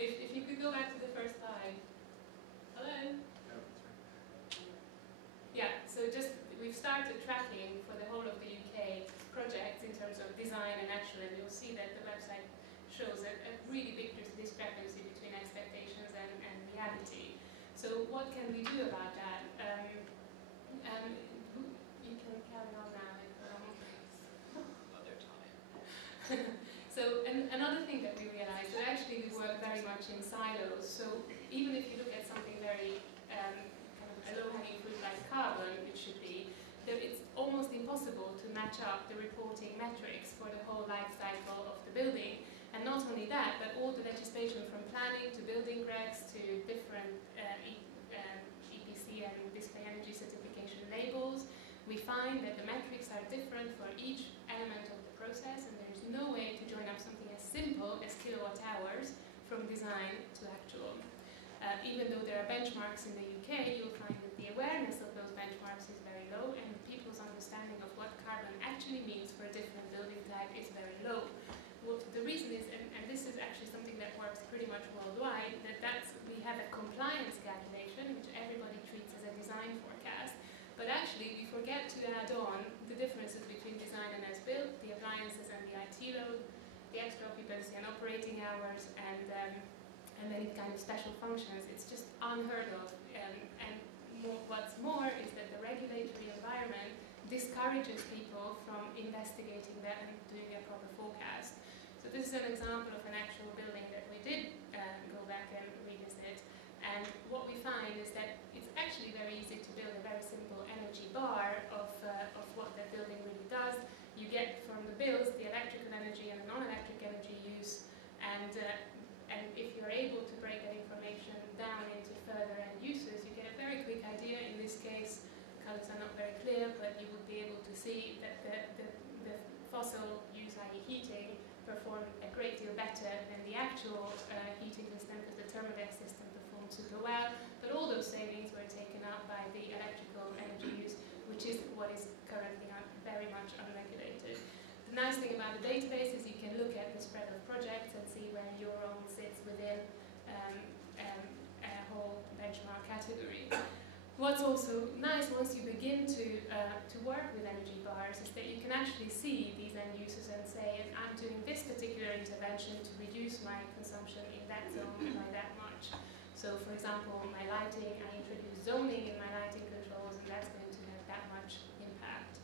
If you could go back to the first slide. Hello? Yeah, so just we've started tracking for the whole of the UK projects in terms of design and actual, and you'll see that the website shows a really big discrepancy between expectations and reality. So what can we do about that? You can carry on now if other time. So another thing that we realized that actually we work very much in silos. So even if you look at something very a low-hanging fruit like carbon, it should be, that it's almost impossible to match up the reporting metrics for the whole life cycle of the building. And not only that, but all the legislation from planning to building regs to different EPC and display energy certification labels, we find that the metrics are different for each element of the process, and there is no way to join up something as simple as kilowatt hours from design to actual. Even though there are benchmarks in the UK, you'll find that the awareness of those benchmarks is very low, and people's understanding of what carbon actually means for a different building type is very low. Well, the reason is, and this is actually something that works pretty much worldwide, that we have a compliance calculation, which everybody treats as a design forecast, but actually we forget to add on the differences between design and as-built, the appliances and the IT load, the extra occupancy and operating hours, and many kind of special functions. It's just unheard of. And what's more is that the regulatory environment discourages people from investigating that and doing a proper forecast. So this is an example of an actual building that we did go back and revisit. And what we find is that it's actually very easy to build a very simple energy bar of what that building really does. You get from the bills the electrical energy and the non-electric energy use, and if you're able to break that information down into further end uses, you get a very quick idea. In this case, colors are not very clear, but you would be able to see that the fossil use, i.e. heating, performed a great deal better than the actual heating system, because the thermodec system performed super well, but all those savings were taken up by the electrical energy use, which is what is currently very much unregulated. The nice thing about the database is you can look at the spread of projects and see where your own sits within a whole benchmark category. What's also nice once you begin to work with energy bars is that you can actually see these end users and say, I'm doing this particular intervention to reduce my consumption in that zone by that much. So for example, my lighting, I introduce zoning in my lighting controls, and that's going to have that much impact.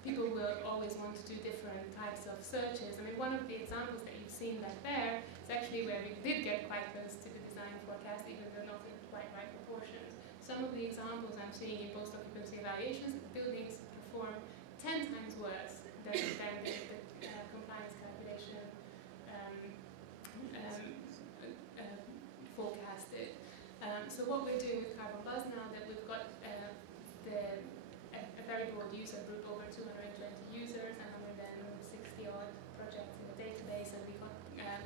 People will always want to do different types of searches. I mean, one of the examples that you've seen back there is actually where we did get quite close to the design forecast, even though not in quite right proportions. Some of the examples I'm seeing in post-occupancy evaluations, the buildings perform 10 times worse than the compliance calculation forecasted. So what we're doing with Carbon Buzz now that we've got a very broad user group, over 220 users and 160 odd projects in the database, and we got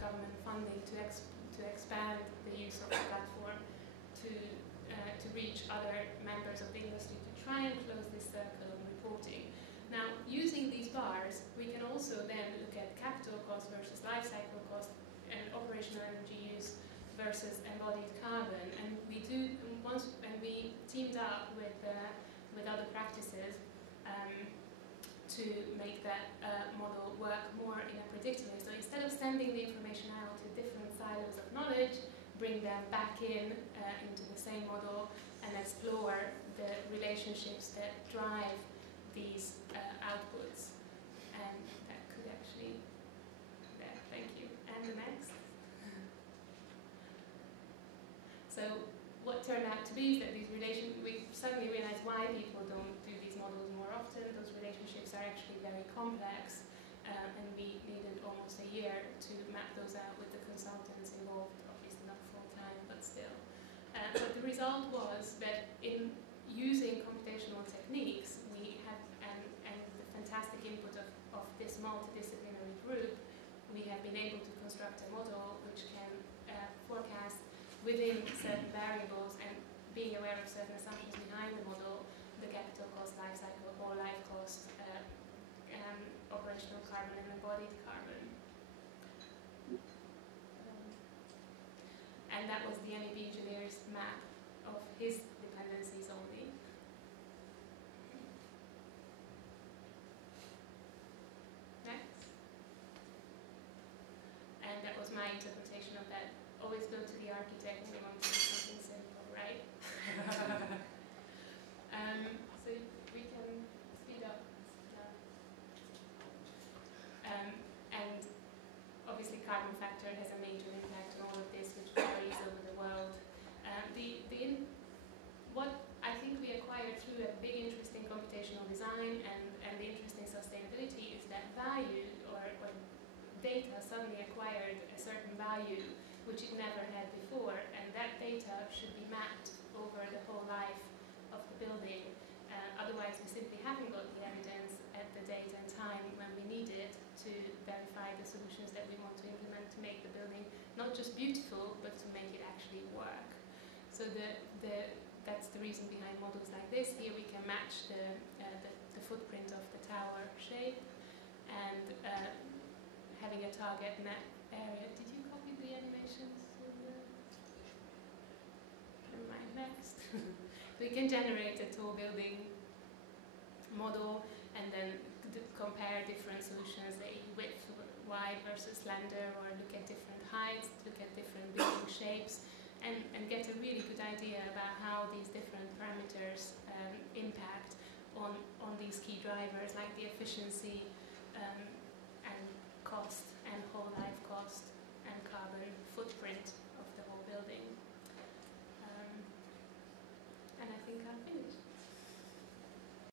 government funding to expand the use of the platform to reach other members of the industry to try and close this circle of reporting. Now, using these bars, we can also then look at capital cost versus life cycle cost and operational energy use versus embodied carbon, and we teamed up with other practices to make that model work more in a predictive way. So instead of sending the information out to different silos of knowledge, bring them back into the same model and explore the relationships that drive these outputs. And that could actually, there, thank you. And the next. So what turned out to be is that these we suddenly realized why people don't do these models more often. Those relationships are actually very complex, and we needed almost a year to map those out with the consultants involved, obviously not full-time, but still. But the result was that in using computational techniques, we had, and the fantastic input of this multidisciplinary group, we have been able to construct a model which can forecast within certain variables and being aware of certain assumptions behind the model, the capital cost, life cycle, or life cost, operational carbon and embodied carbon. and that was the MEP engineer's map of his dependencies only. Next. And that was my interpretation of that. Always go to the architect when you want to do something simple, right? So we can speed up. And obviously carbon factor has a major impact on all of this, which varies over the world. What I think we acquired through a big interest in computational design and the interest in sustainability is that value or data suddenly acquired a certain value which it never had before, and that data should be mapped over the whole life of the building. Otherwise, we simply haven't got the evidence at the date and time when we need it to verify the solutions that we want to implement to make the building not just beautiful, but to make it actually work. So that's the reason behind models like this. Here we can match the footprint of the tower shape and having a target net area. Did you copy the animations? Never mind, next. We can generate a tall building model and then compare different solutions, width, wide versus slender, or look at different heights, look at different building shapes, and get a really good idea about how these different parameters impact on these key drivers like the efficiency and cost and whole life cost and carbon footprint of the whole building. And I think I'm finished.